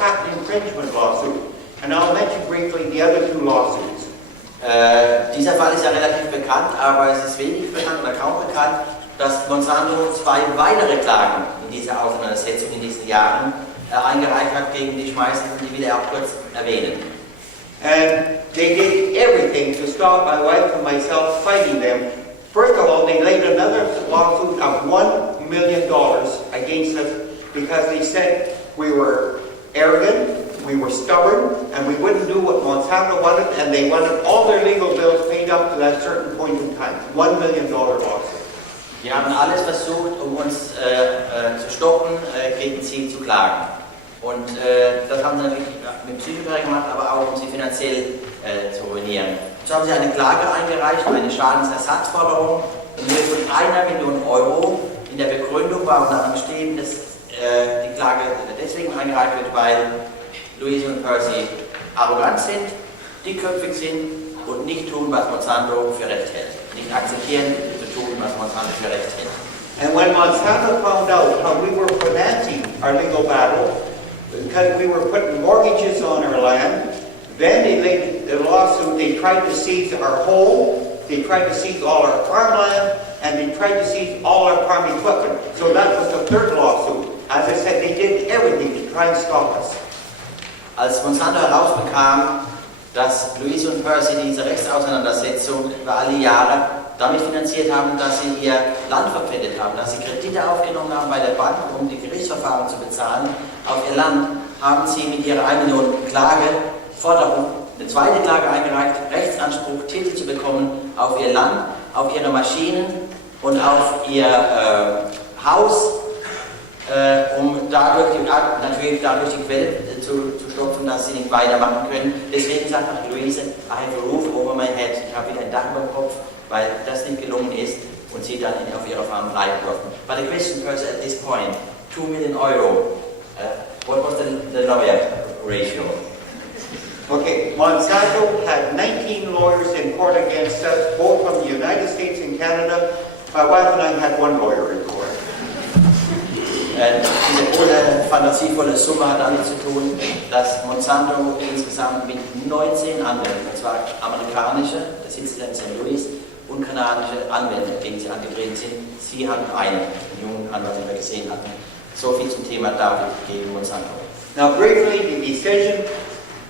patent infringement lawsuit. And I'll mention briefly the other two lawsuits. Dieser Fall ist ja relativ bekannt, aber es ist wenig bekannt oder kaum bekannt, dass Monsanto zwei weitere Klagen in dieser Auseinandersetzung in diesen Jahren eingereicht hat gegen die Schmeisers, die will er auch kurz erwähnen. And they did everything to stop my wife and myself fighting them. First of all, they laid another lawsuit of $1 million against us because they said we were arrogant, we were stubborn, and we wouldn't do what Monsanto wanted, and they wanted all their legal bills paid up to that certain point in time. $1 million lawsuit. Wir haben alles versucht, um uns zu stoppen, gegen sie zu klagen. Und das haben sie natürlich mit Psychologie gemacht, aber auch um sie finanziell zu ruinieren. So haben sie eine Klage eingereicht, eine Schadensersatzforderung in Höhe von 1 Million Euro. In der Begründung war auch daran stehen, dass die Klage deswegen eingereicht wird, weil Louise und Percy arrogant sind, dickköpfig sind und nicht tun, was Monsanto für recht hält. Nicht akzeptieren, zu tun, was Monsanto für recht hält. And when Monsanto found out how we were financing our legal battle, because we were putting mortgages on our land, then they laid the lawsuit, they tried to seize our home, they tried to seize all our farmland, and they tried to seize all our farm equipment. So that was the third lawsuit. As I said, they did everything to try and stop us. Als Monsanto herausbekam, dass Louise und Percy diese Rechtsauseinandersetzung über alle Jahre damit finanziert haben, dass sie ihr Land verpfändet haben, dass sie Kredite aufgenommen haben bei der Bank, um die Gerichtsverfahren zu bezahlen auf ihr Land, haben sie mit ihrer 1 Million Forderung eine zweite Klage eingereicht, Rechtsanspruch, Titel zu bekommen auf ihr Land, auf ihre Maschinen und auf ihr Haus, um dadurch natürlich dadurch die Quelle zu stopfen, dass sie nicht weitermachen können. Deswegen sagt Louise, I have a roof over my head, ich habe wieder ein Dach über dem Kopf, weil das nicht gelungen ist und sie dann auf ihrer Farm bleiben durften. But the question first at this point, 2 million Euro, what was the lawyer ratio? Okay, Monsanto had 19 lawyers in court against us, both from the United States and Canada. My wife and I had one lawyer in court. Diese große, fantasievolle Summe hat damit zu tun, dass Monsanto insgesamt mit 19 Anwälten, und zwar amerikanische, der sitzt in St. Louis, und kanadische Anwälte, gegen sie angetreten sind. Sie hatten einen jungen Anwalt, den wir gesehen hatten. So viel zum Thema David gegen Monsanto. Now briefly, the decision,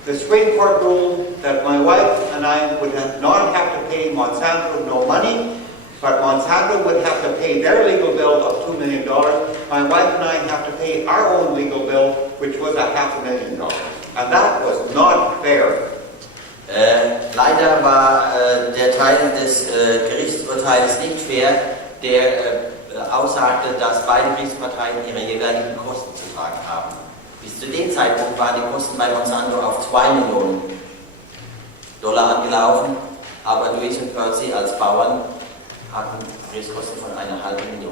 the Supreme Court ruled that my wife and I would not have to pay Monsanto no money, but Monsanto would have to pay their legal bill of $2 million. My wife and I have to pay our own legal bill, which was $500,000. And that was not fair. Leider war der Teil des Gerichtsurteils nicht fair, der aussagte, dass beide Gerichtsparteien ihre jeweiligen Kosten zu tragen haben. Bis zu dem Zeitpunkt waren die Kosten bei Monsanto auf $2 Millionen angelaufen, aber Louise und Percy als Bauern hatten Gerichtskosten von $1,5 Million.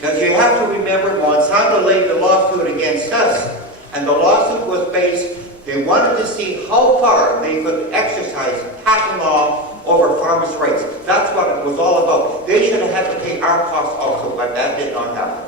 Because you have to remember, Monsanto laid the lawsuit against us, and the lawsuit was based, they wanted to see how far they could exercise patent law over farmers' rights. That's what it was all about. They should have had to pay our costs also, but that did not happen.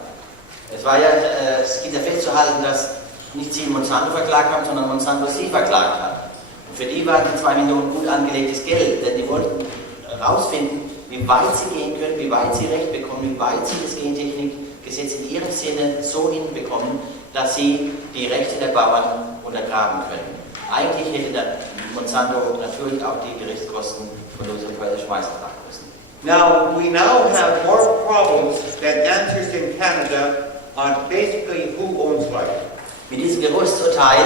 Es gilt ja festzuhalten, dass nicht sie Monsanto verklagt haben, sondern Monsanto sie verklagt hat. Und für die waren die 2 Millionen gut angelegtes Geld, denn die wollten herausfinden, wie weit sie gehen können, wie weit sie Recht bekommen, wie weit sie das Gentechnikgesetz in ihrem Sinne so hinbekommen, dass sie die Rechte der Bauern untergraben können. Eigentlich hätte der Monsanto natürlich auch die Gerichtskosten von Louise und Percy Schmeisers tragen müssen. Now, we now have more problems than answers in Canada on basically who owns life. Mit diesem Gerüsturteil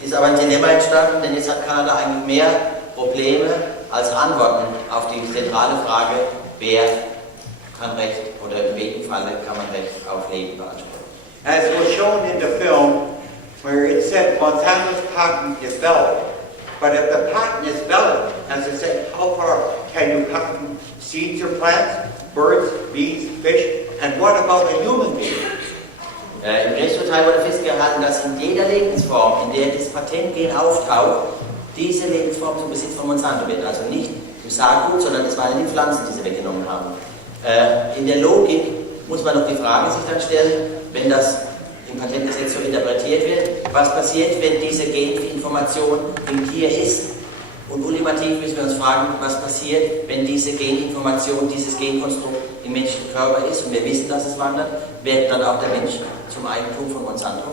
ist aber ein Dilemma entstanden, denn jetzt hat Kanada eigentlich mehr Probleme als Antworten auf die zentrale Frage, wer kann Recht oder in welchem Falle kann man Recht auf Leben beanspruchen. As was shown in the film, where it said Monsanto's patent is valid. But if the patent is valid, as I said, how far can you patent seeds or plants, birds, bees, fish, and what about a human being? Im Gerichtsurteil wurde festgehalten, dass in jeder Lebensform, in der das Patentgen auftaucht, diese Lebensform zum Besitz von Monsanto wird. Also nicht im Saatgut, sondern es waren die Pflanzen, die sie weggenommen haben. In der Logik muss man noch die Frage sich dann stellen, wenn das im Patentgesetz so interpretiert wird. Was passiert, wenn diese Geninformation im Tier ist? Und ultimativ müssen wir uns fragen, was passiert, wenn diese Geninformation, dieses Genkonstrukt im menschlichen Körper ist und wir wissen, dass es wandert, wird dann auch der Mensch zum Eigentum von Monsanto?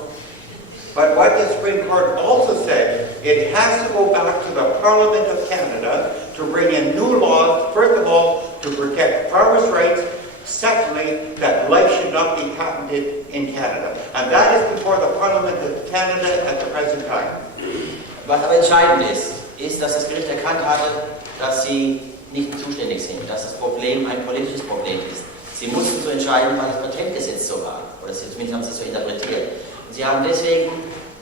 But what the Supreme Court also said, it has to go back to the Parliament of Canada to bring in new laws, first of all, to protect farmers' rights, secondly, that life should not be patented in Canada. And that is before the Parliament of Canada at the present time. Was aber entscheidend ist, dass das Gericht erkannt hatte, dass sie nicht zuständig sind, dass das Problem ein politisches Problem ist. Sie mussten so entscheiden, weil das Patentgesetz so war, oder zumindest haben sie es so interpretiert. Und sie haben deswegen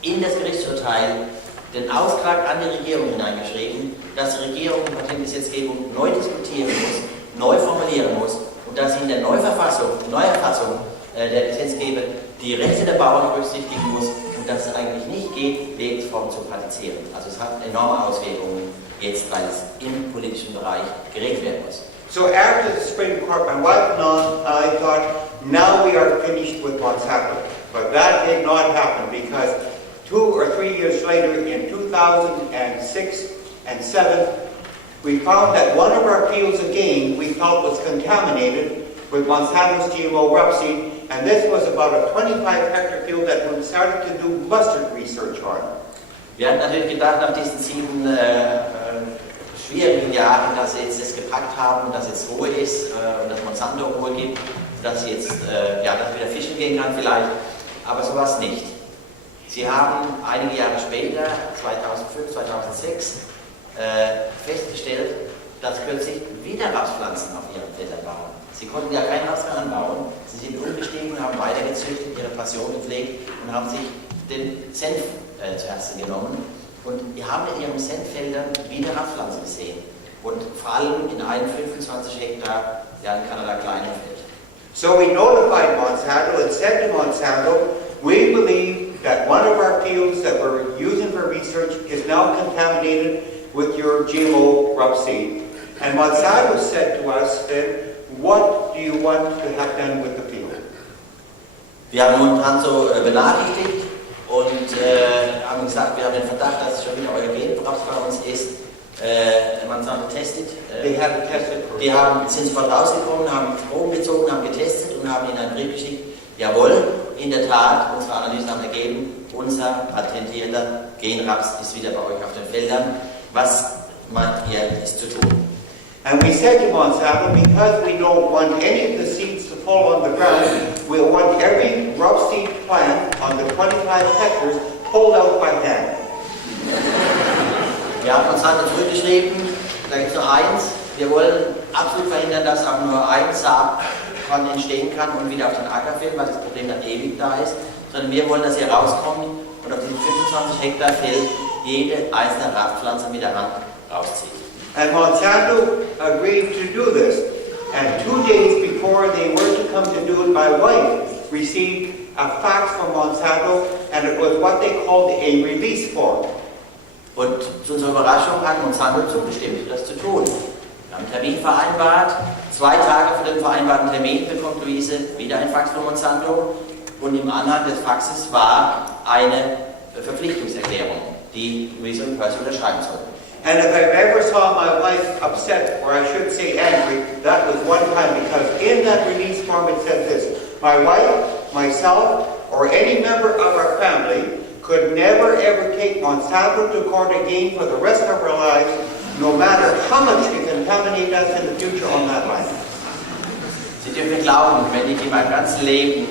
in das Gerichtsurteil den Auftrag an die Regierung hineingeschrieben, dass die Regierung die Patentgesetzgebung neu diskutieren muss, neu formulieren muss und dass sie in der Neuerfassung der Gesetzgeber die Rechte der Bauern berücksichtigen muss und dass es eigentlich nicht geht, Lebensformen zu praktizieren. Also es hat enorme Auswirkungen jetzt, weil es im politischen Bereich geregelt werden muss. So after the Supreme Court, my wife and I thought, now we are finished with Monsanto. But that did not happen because 2 or 3 years later, in 2006 and 7, we found that one of our fields again we felt was contaminated with Monsanto's GMO rapeseed, and this was about a 25-hectare field that we started to do mustard research on. Wir hatten natürlich gedacht, nach diesen 7 schwierigen Jahren, dass sie jetzt das gepackt haben, dass jetzt Ruhe ist und dass Monsanto Ruhe gibt, dass sie jetzt dass wieder fischen gehen kann vielleicht, aber so war es nicht. Sie haben einige Jahre später, 2005, 2006, festgestellt, dass plötzlich wieder Rapspflanzen auf ihren Feldern waren. Sie konnten ja kein Raps mehr anbauen, sie sind umgestiegen, haben weitergezüchtet, ihre Passion gepflegt und haben sich den Senf zu Herzen genommen. Und wir haben in ihren Senffeldern wieder Rapspflanzen gesehen. Und vor allem in einem 25 Hektar, in Kanada kleinen Feld. So we notified Monsanto and said to Monsanto, we believe that one of our fields that we're using for research is now contaminated with your GMO rapeseed. And Monsanto said to us then, what do you want to have done with the field? Wir haben Monsanto benachrichtigt und haben gesagt, wir haben den Verdacht, dass schon wieder euer Genraps bei uns ist. Monsanto testet. Die sind sofort rausgekommen, haben Proben gezogen, haben getestet und haben ihnen einen Brief geschickt. Jawohl, in der Tat, unsere Analysen haben ergeben, unser patentierter Genraps ist wieder bei euch auf den Feldern. Was meint ihr, ist zu tun? And we said to Monsanto, because we don't want any of the seeds to fall on the ground, we want every rapeseed plant on the 25 hectares pulled out by hand. Wir haben Monsanto zurückgeschrieben, da gibt es nur eins, wir wollen absolut verhindern, dass auch nur ein Saat entstehen kann und wieder auf den Acker fällt, weil das Problem dann ewig da ist, sondern wir wollen, dass ihr rauskommt und auf diesen 25 Hektar Feld jede einzelne Rapspflanze mit der Hand rauszieht. And Monsanto agreed to do this. And 2 days before they were to come to do it, my wife received a fax from Monsanto, and it was what they called a release form. Und zu unserer Überraschung hat Monsanto zugestimmt, das zu tun. Wir haben einen Termin vereinbart. 2 Tage vor dem vereinbarten Termin bekommt Luise wieder ein Fax von Monsanto. Und im Anhang des Faxes war eine Verpflichtungserklärung, die Luise und Percy unterschreiben sollten. And if I've ever saw my wife upset, or I should say angry, that was one time, because in that release form it said this: my wife, myself, or any member of our family could never ever take Monsanto to court again for the rest of our lives, no matter how much they contaminate us in the future on that line. Sie dürfen glauben, wenn ich in meinem ganzen Leben,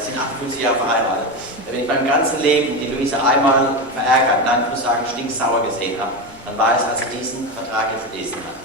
sind 58 Jahre verheiratet, wenn ich mein ganzes Leben die Luise einmal verärgert, nein, ich muss sagen, stinksauer gesehen habe, dann war es, als sie diesen Vertrag jetzt gelesen hat.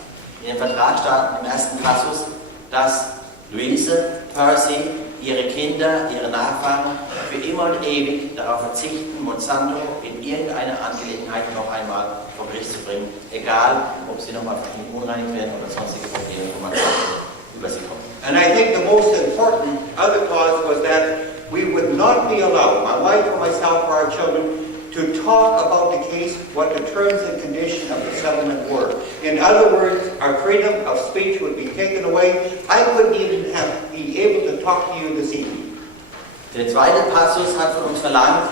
In dem Vertrag stand im ersten Passus, dass Luise, Percy, ihre Kinder, ihre Nachfahren für immer und ewig darauf verzichten, Monsanto in irgendeiner Angelegenheit noch einmal vor Gericht zu bringen, egal ob sie nochmal verunreinigt werden oder sonstige Probleme von Monsanto über sie kommen. And I think the most important other clause was that we would not be allowed, my wife or myself or our children, to talk about the case, what the terms and conditions of the settlement were. In other words, our freedom of speech would be taken away. I couldn't even be able to talk to you this evening. Der zweite Passus hat von uns verlangt,